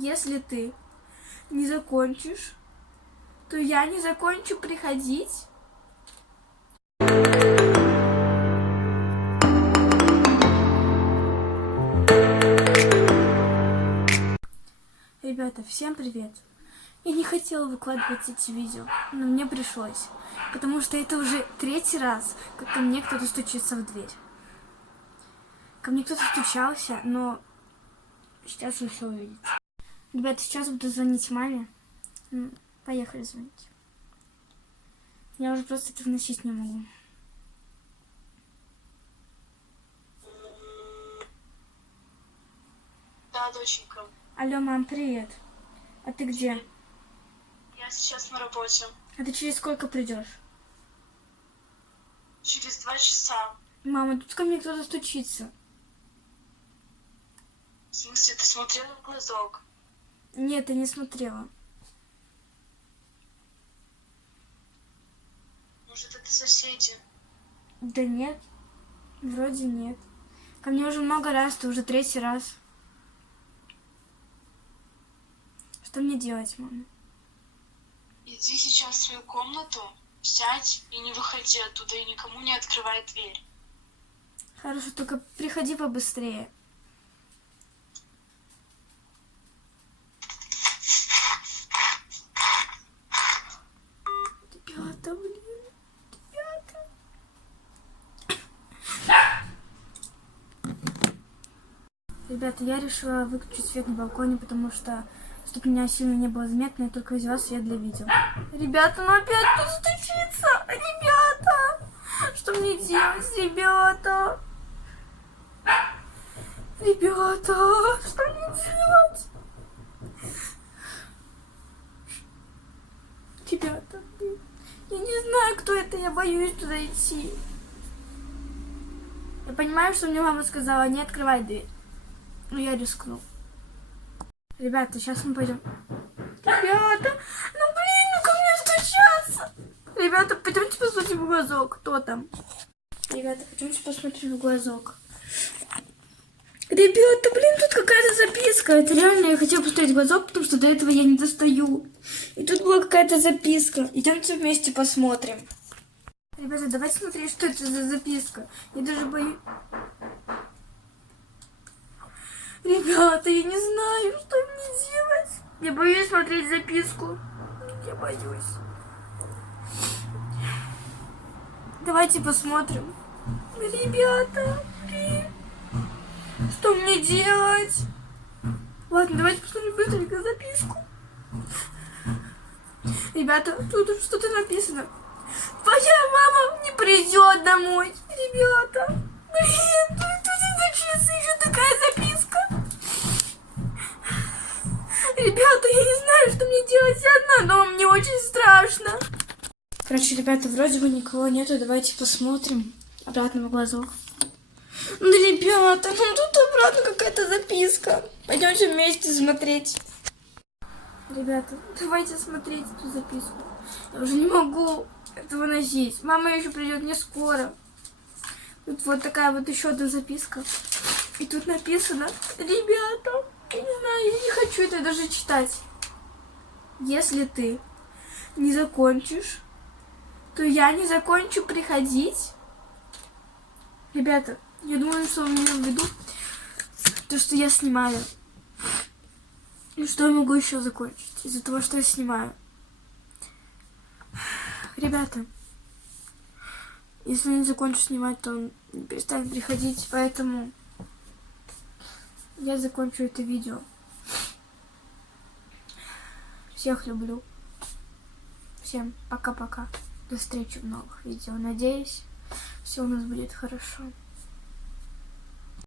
Если ты не закончишь, то я не закончу приходить. Ребята, всем привет! Я не хотела выкладывать эти видео, но мне пришлось, потому что это уже третий раз, как ко мне кто-то стучится в дверь. Ко мне кто-то стучался, но сейчас вы все увидите. Ребята, сейчас буду звонить маме. Поехали звонить. Я уже просто это вносить не могу. Да, доченька. Алло, мам, привет. А ты где? Я сейчас на работе. А ты через сколько придешь? Через 2 часа. Мама, тут ко мне кто-то стучится. В смысле, ты смотрела в глазок? Нет, я не смотрела. Может, это соседи? Да нет, вроде нет. Ко мне уже много раз, ты уже третий раз. Что мне делать, мама? Иди сейчас в свою комнату, сядь и не выходи оттуда, и никому не открывай дверь. Хорошо, только приходи побыстрее. Ребята, блин, ребята. Ребята, я решила выключить свет на балконе, потому что, чтобы меня сильно не было заметно, я только взяла свет для видео. Ребята, ну опять тут стучится! Ребята! Что мне делать, ребята? Ребята, что мне делать? Ребята, блин, я не знаю, кто это, я боюсь туда идти. Я понимаю, что мне мама сказала, не открывай дверь. Но я рискну. Ребята, сейчас мы пойдем. Ребята, ну блин, ну ко мне стучаться. Ребята, пойдемте посмотрим в глазок, кто там. Ребята, пойдемте посмотрим в глазок. Ребята, блин, тут какая-то записка. Это реально, я хотела посмотреть в глазок, потому что до этого я не достаю. И тут была какая-то записка. Идемте вместе посмотрим. Ребята, давайте смотреть, что это за записка. Я даже боюсь. Ребята, я не знаю, что мне делать. Я боюсь смотреть записку. Я боюсь. Давайте посмотрим. Ребята, блин. Что мне делать? Ладно, давайте посмотрим быстренько записку. Ребята, тут что-то написано. Твоя мама не придет домой. Ребята, блин, тут за часы еще такая записка. Ребята, я не знаю, что мне делать одна, но мне очень страшно. Короче, ребята, вроде бы никого нету. Давайте посмотрим обратно в глазок. Ну, ребята, ну тут обратно какая-то записка. Пойдемте вместе смотреть. Ребята, давайте смотреть эту записку. Я уже не могу это выносить. Мама еще придет не скоро. Тут вот такая вот еще одна записка. И тут написано, ребята, я не знаю, я не хочу это даже читать. Если ты не закончишь, то я не закончу приходить. Ребята, я думаю, что вы имеете в виду то, что я снимаю. И что я могу еще закончить из-за того, что я снимаю. Ребята, если не закончу снимать, то он не перестанет приходить, поэтому я закончу это видео. Всех люблю. Всем пока-пока. До встречи в новых видео. Надеюсь, все у нас будет хорошо.